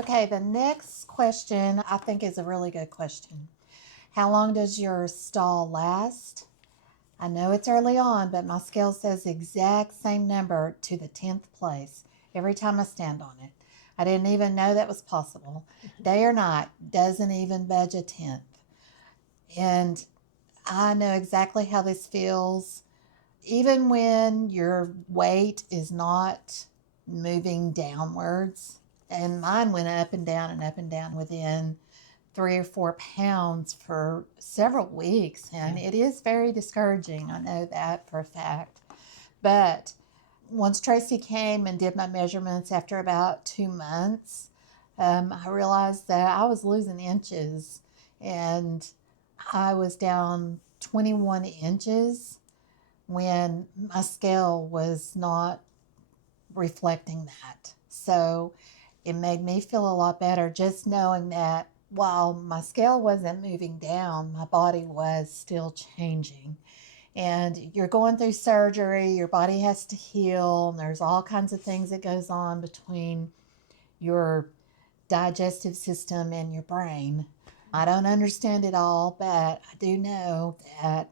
Okay, the next question I think is a really good question. How long does your stall last? I know it's early on, but my scale says the exact same number to the 10th place every time I stand on it. I didn't even know that was possible. Day or night, doesn't even budge a tenth. And I know exactly how this feels. Even when your weight is not moving downwards, and mine went up and down within 3 or 4 pounds for several weeks, and it is very discouraging. I know that for a fact. But once Tracy came and did my measurements after about 2 months, I realized that I was losing inches, and I was down 21 inches when my scale was not reflecting that. So it made me feel a lot better just knowing that while my scale wasn't moving down, my body was still changing. And you're going through surgery, your body has to heal, and there's all kinds of things that goes on between your digestive system and your brain. I don't understand it all, but I do know that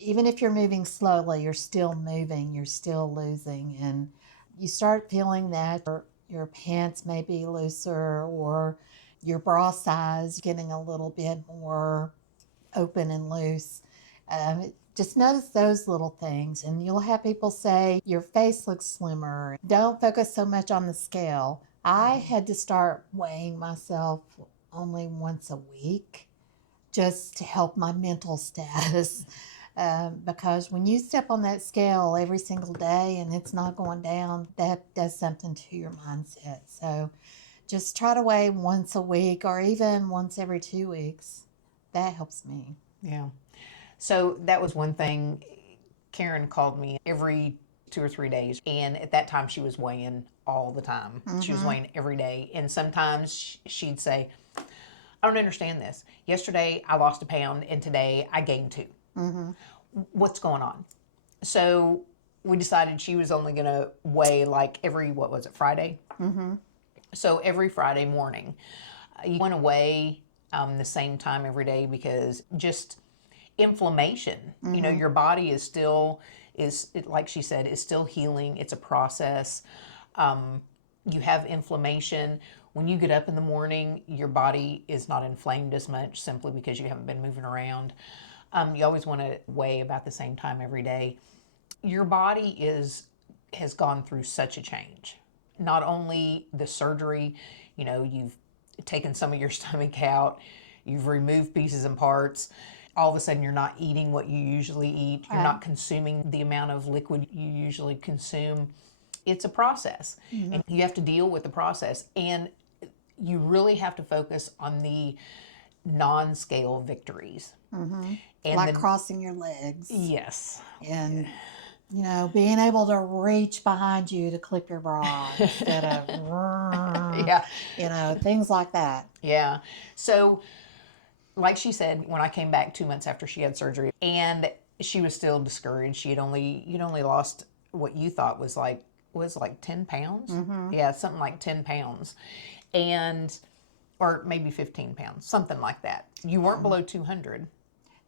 even if you're moving slowly, you're still moving, you're still losing, and you start feeling that your pants may be looser or your bra size getting a little bit more open and loose. Just notice those little things, and you'll have people say your face looks slimmer. Don't focus so much on the scale. I had to start weighing myself only once a week just to help my mental status. Because when you step on that scale every single day and it's not going down, that does something to your mindset. So just try to weigh once a week or even once every 2 weeks. That helps me. Yeah. So that was one thing. Karen called me every 2 or 3 days. And at that time, she was weighing all the time. She was weighing every day. And sometimes she'd say, I don't understand this. Yesterday, I lost a pound, and today I gained 2. What's going on? So we decided she was only going to weigh like every, what was it, Friday? So every Friday morning, you want to weigh the same time every day because just inflammation, your body is still, like she said, is still healing. It's a process. You have inflammation. When you get up in the morning, your body is not inflamed as much simply because you haven't been moving around. You always want to weigh about the same time every day. Your body has gone through such a change. Not only the surgery, you've taken some of your stomach out, you've removed pieces and parts. All of a sudden, you're not eating what you usually eat. You're not consuming the amount of liquid you usually consume. It's a process, and you have to deal with the process. And you really have to focus on the non-scale victories. And like crossing your legs. Yes. And, being able to reach behind you to clip your bra instead of, Yeah. Things like that. Yeah. So, like she said, when I came back 2 months after she had surgery, and she was still discouraged. You'd only lost what you thought was like 10 pounds. Yeah, something like 10 pounds, and or maybe 15 pounds, something like that. You weren't below 200.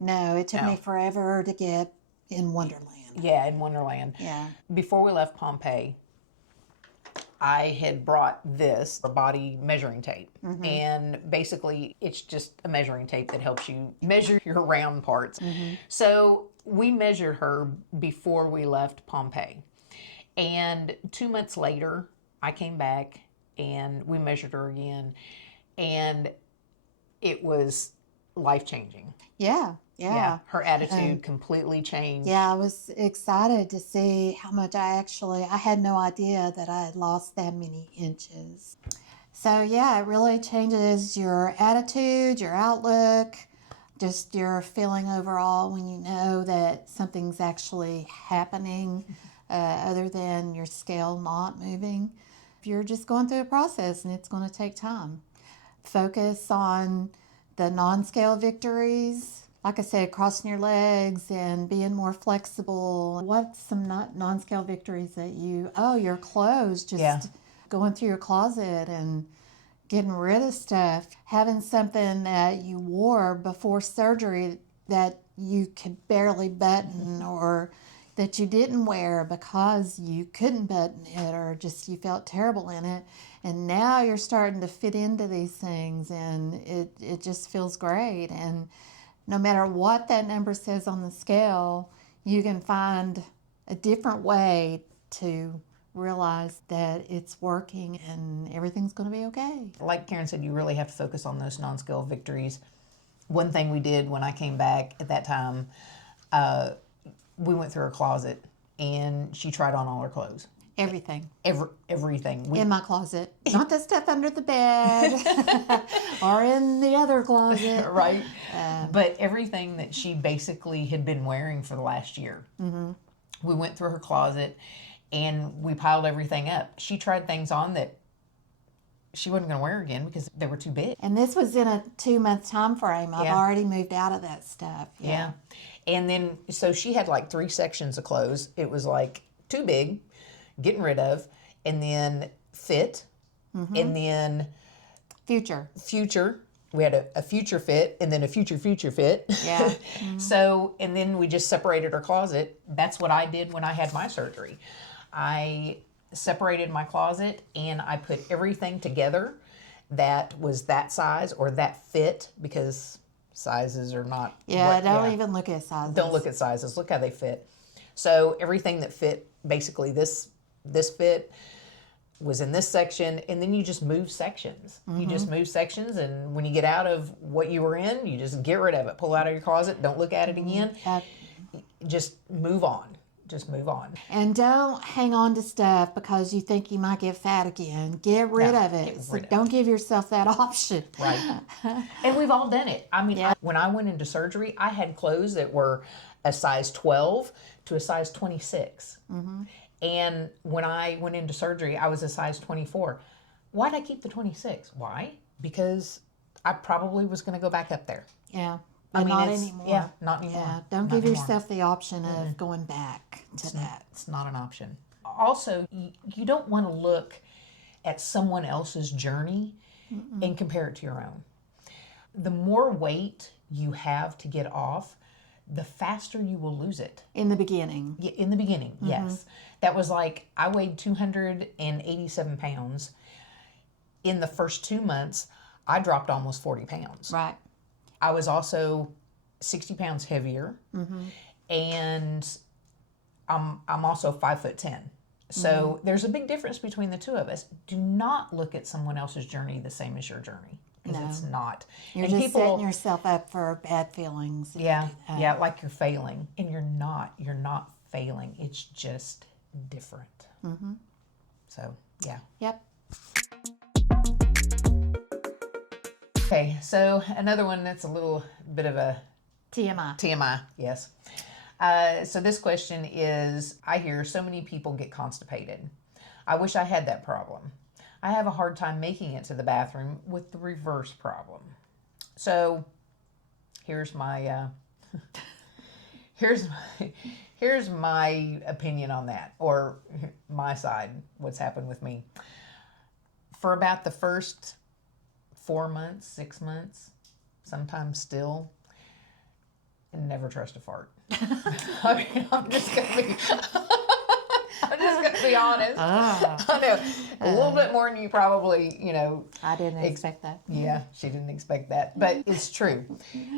No, it took me forever to get in Wonderland. Yeah, in Wonderland. Yeah. Before we left Pompeii, I had brought this body measuring tape. And basically, it's just a measuring tape that helps you measure your round parts. So we measured her before we left Pompeii. And 2 months later, I came back and we measured her again. And it was life-changing. Yeah. Her attitude completely changed. Yeah, I was excited to see how much I had no idea that I had lost that many inches. So yeah, it really changes your attitude, your outlook, just your feeling overall when you know that something's actually happening other than your scale not moving. You're just going through a process and it's going to take time. Focus on the non-scale victories. Like I said, crossing your legs and being more flexible. What's some non-scale victories that your clothes, just going through your closet and, getting rid of stuff, having something that you wore before surgery that you could barely button or that you didn't wear because you couldn't button it or just you felt terrible in it. And now you're starting to fit into these things and it just feels great. And no matter what that number says on the scale, you can find a different way to realize that it's working and everything's going to be okay. Like Karen said, you really have to focus on those non-scale victories. One thing we did when I came back at that time, we went through her closet and she tried on all her clothes. Everything. Everything. In my closet. Not the stuff under the bed or in the other closet. Right. But everything that she basically had been wearing for the last year. Mm-hmm. We went through her closet and we piled everything up. She tried things on that she wasn't going to wear again because they were too big. And this was in a 2-month time frame. I've already moved out of that stuff. Yeah. And then, so she had like 3 sections of clothes. It was like too big, getting rid of, and then fit, and then Future. We had a future fit, and then a future fit. Yeah. So, and then we just separated her closet. That's what I did when I had my surgery. I separated my closet and I put everything together that was that size or that fit, because sizes are not. Yeah, don't even look at sizes. Don't look at sizes. Look how they fit. So everything that fit, basically this fit was in this section, and then you just move sections. You just move sections, and when you get out of what you were in, you just get rid of it. Pull it out of your closet. Don't look at it again. Just move on. Just move on. And don't hang on to stuff because you think you might get fat again. Get rid of it. Don't give yourself that option. Right. And we've all done it. I mean, when I went into surgery, I had clothes that were a size 12 to a size 26. And when I went into surgery, I was a size 24. Why'd I keep the 26? Why? Because I probably was going to go back up there. Yeah. But not anymore. Yeah, not anymore. Yeah, don't give yourself the option of going back to that. It's not an option. Also, you don't want to look at someone else's journey and compare it to your own. The more weight you have to get off, the faster you will lose it. In the beginning. Yeah, in the beginning, yes. That was like, I weighed 287 pounds. In the first 2 months, I dropped almost 40 pounds. Right. I was also 60 pounds heavier, and I'm also 5'10". So there's a big difference between the two of us. Do not look at someone else's journey the same as your journey, because it's not. You're just setting yourself up for bad feelings. Yeah, like you're failing, and you're not. You're not failing. It's just different. So yeah. Yep. Okay, so another one that's a little bit of a TMI. Yes. So this question is, I hear so many people get constipated. I wish I had that problem. I have a hard time making it to the bathroom with the reverse problem. So here's my here's my opinion on that, or my side, what's happened with me. For about the first 4 months, 6 months, sometimes still, and never trust a fart. I mean, I'm just gonna be honest. I know a little bit more than you probably, I didn't expect that. Yeah, she didn't expect that, but it's true.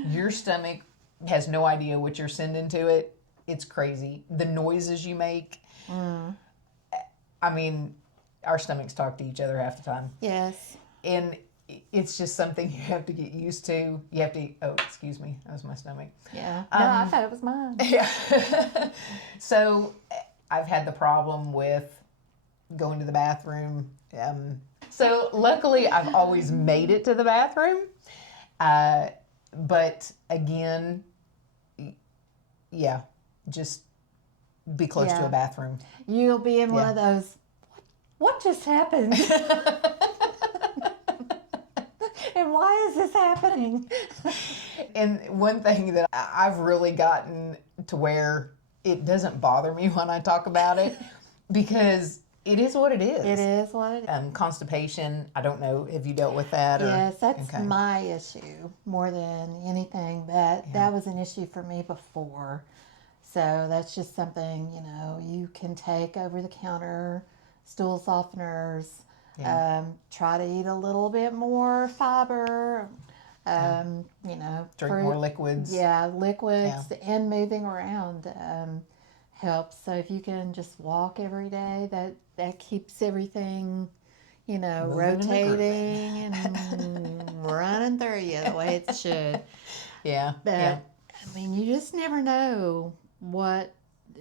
Your stomach has no idea what you're sending to it. It's crazy. The noises you make. I mean, our stomachs talk to each other half the time. Yes. And it's just something you have to get used to. You have to, excuse me, that was my stomach. Yeah. No, I thought it was mine. Yeah. So I've had the problem with going to the bathroom. So luckily I've always made it to the bathroom. But again, just be close to a bathroom. You'll be in one of those, what just happened? And why is this happening? And one thing that I've really gotten to where it doesn't bother me when I talk about it, because It is what it is. It is what it is. Constipation, I don't know. Have you dealt with that? Or, Yes, that's okay. my issue more than anything. But that was an issue for me before. So that's just something, you can take over the counter, stool softeners, try to eat a little bit more fiber, Drink more liquids. Yeah, liquids and moving around helps. So if you can just walk every day, that keeps everything, rotating and running through you the way it should. Yeah. But, yeah. I mean, you just never know what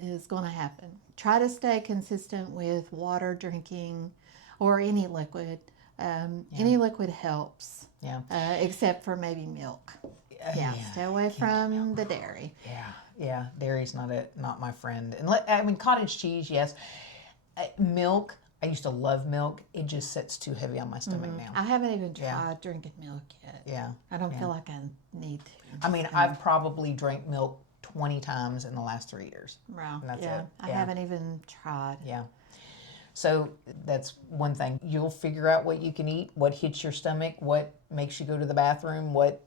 is going to happen. Try to stay consistent with water drinking or any liquid. Any liquid helps. Yeah. Except for maybe milk. Stay away from the dairy. Yeah. Dairy's not my friend. And cottage cheese, yes. Milk, I used to love milk. It just sits too heavy on my stomach now. I haven't even tried drinking milk yet. Yeah. I don't feel like I need to. I mean, I've probably drank milk 20 times in the last 3 years. Wow. And that's yeah. it. I haven't even tried. Yeah. So that's one thing. You'll figure out what you can eat, what hits your stomach, what makes you go to the bathroom, what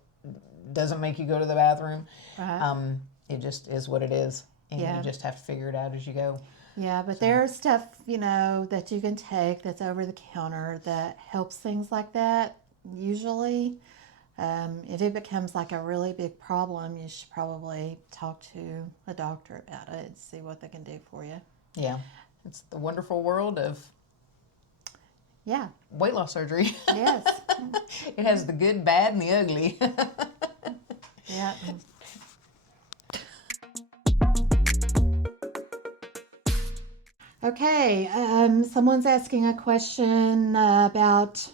doesn't make you go to the bathroom. Right. It just is what it is. And Yeah. you just have to figure it out as you go. Yeah, but there's stuff, that you can take that's over the counter that helps things like that. Usually, if it becomes like a really big problem, you should probably talk to a doctor about it and see what they can do for you. Yeah. It's the wonderful world of Yeah. weight loss surgery. Yes. It has the good, bad, and the ugly. Yeah. Okay. Someone's asking a question about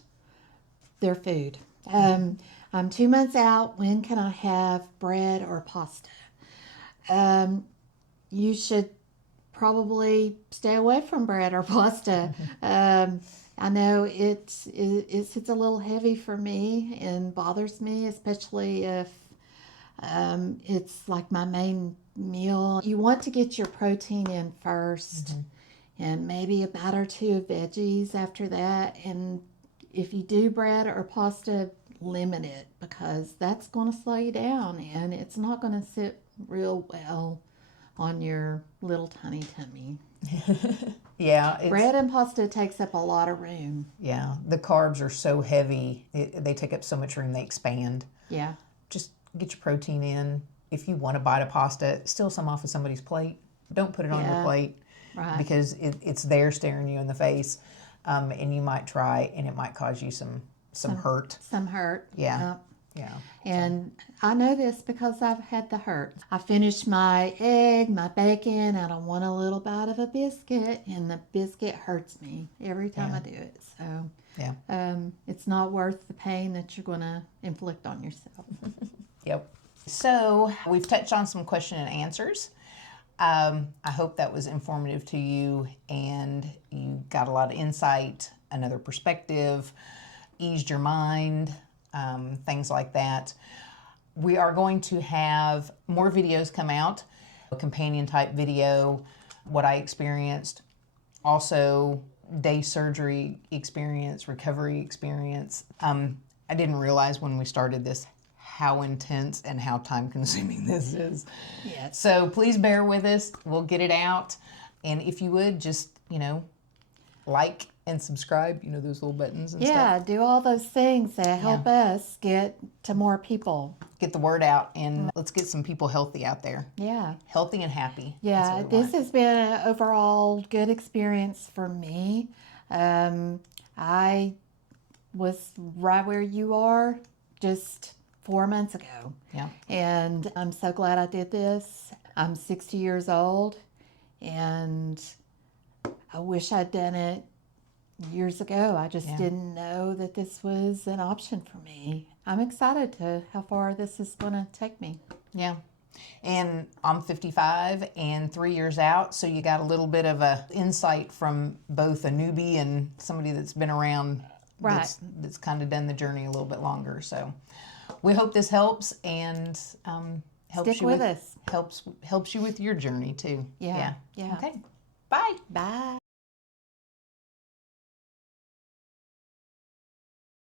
their food. I'm 2 months out. When can I have bread or pasta? You should probably stay away from bread or pasta. I know it sits a little heavy for me and bothers me, especially if it's like my main meal. You want to get your protein in first, and maybe a bite or two of veggies after that. And if you do bread or pasta, limit it, because that's going to slow you down and it's not going to sit real well on your little tiny tummy. Yeah. Bread and pasta takes up a lot of room. Yeah. The carbs are so heavy. They take up so much room, they expand. Yeah. Just get your protein in. If you want to bite a pasta, steal some off of somebody's plate. Don't put it on your plate. Right. Because it's there staring you in the face. And you might try, and it might cause you some hurt. Some hurt. Yeah. Yeah. And I know this because I've had the hurt. I finished my egg, my bacon, and I want a little bite of a biscuit, and the biscuit hurts me every time I do it. So it's not worth the pain that you're going to inflict on yourself. Yep. So we've touched on some question and answers. I hope that was informative to you and you got a lot of insight, another perspective, eased your mind, things like that. We are going to have more videos come out, a companion type video, what I experienced, also day surgery experience, recovery experience. I didn't realize when we started this how intense and how time consuming this is. Yes. So please bear with us. We'll get it out. And if you would just, like and subscribe, those little buttons and stuff. Yeah, do all those things that help us get to more people. Get the word out and let's get some people healthy out there. Yeah. Healthy and happy. Yeah, this has been an overall good experience for me. I was right where you are just 4 months ago. Yeah. And I'm so glad I did this. I'm 60 years old and I wish I'd done it years ago. I just didn't know that this was an option for me. I'm excited to how far this is going to take me. Yeah. And I'm 55 and 3 years out, so you got a little bit of a insight from both a newbie and somebody that's been around that's kind of done the journey a little bit longer. So we hope this helps and helps Stick you with us. helps you with your journey too. Yeah. Okay. Bye. Bye.